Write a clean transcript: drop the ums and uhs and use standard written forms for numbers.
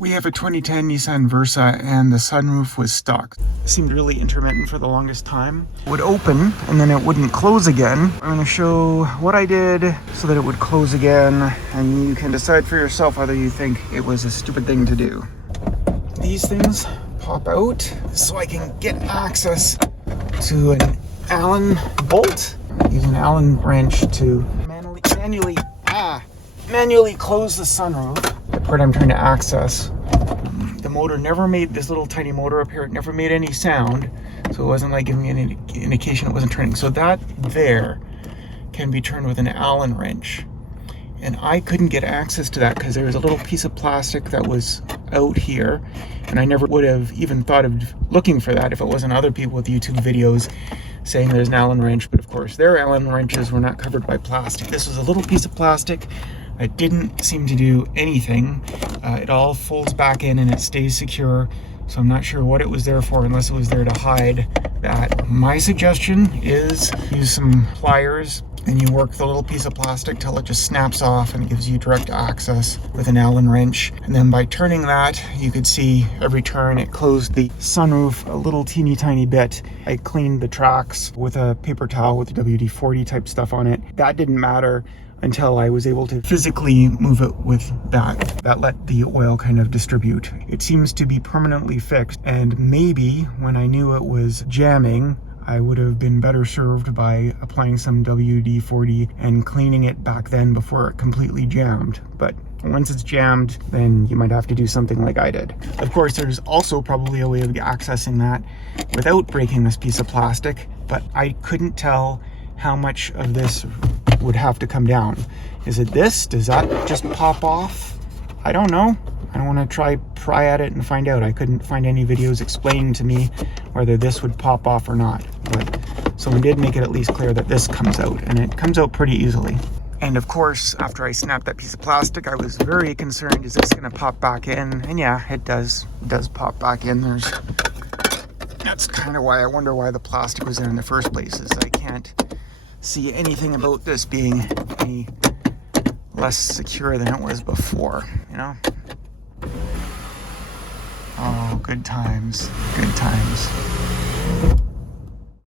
We have a 2010 Nissan Versa and the sunroof was stuck. It seemed really intermittent for the longest time. It would open and then it wouldn't close again. I'm going to show what I did so that it would close again, and you can decide for yourself whether you think it was a stupid thing to do. These things pop out so I can get access to an Allen bolt. Use an Allen wrench to manually close the sunroof. The part I'm trying to access. The motor never made, this little tiny motor up here, it never made any sound, so it wasn't like giving me any indication it wasn't turning. So that there can be turned with an Allen wrench. And I couldn't get access to that because there was a little piece of plastic that was out here, and I never would have even thought of looking for that if it wasn't other people with YouTube videos saying there's an Allen wrench. But of course their Allen wrenches were not covered by plastic. This was a little piece of plastic. It didn't seem to do anything. It all folds back in and it stays secure. So I'm not sure what it was there for, unless it was there to hide that. My suggestion is use some pliers and you work the little piece of plastic till it just snaps off and it gives you direct access with an Allen wrench. And then by turning that, you could see every turn it closed the sunroof a little teeny tiny bit. I cleaned the tracks with a paper towel with WD-40 type stuff on it. That didn't matter until I was able to physically move it with that. That let the oil kind of distribute. It seems to be permanently fixed, and maybe when I knew it was jamming, I would have been better served by applying some WD-40 and cleaning it back then before it completely jammed. But once it's jammed, then you might have to do something like I did. Of course, there's also probably a way of accessing that without breaking this piece of plastic, but I couldn't tell how much of this would have to come down. Is it this? Does that just pop off? I don't know. I don't want to pry at it and find out. I couldn't find any videos explaining to me whether this would pop off or not. But someone did make it at least clear that this comes out, and it comes out pretty easily. And of course, after I snapped that piece of plastic, I was very concerned, is this going to pop back in? And yeah, it does. It does pop back in. That's kind of why I wonder why the plastic was there in the first place, is I can't see anything about this being any less secure than it was before, you know? Oh, good times, good times.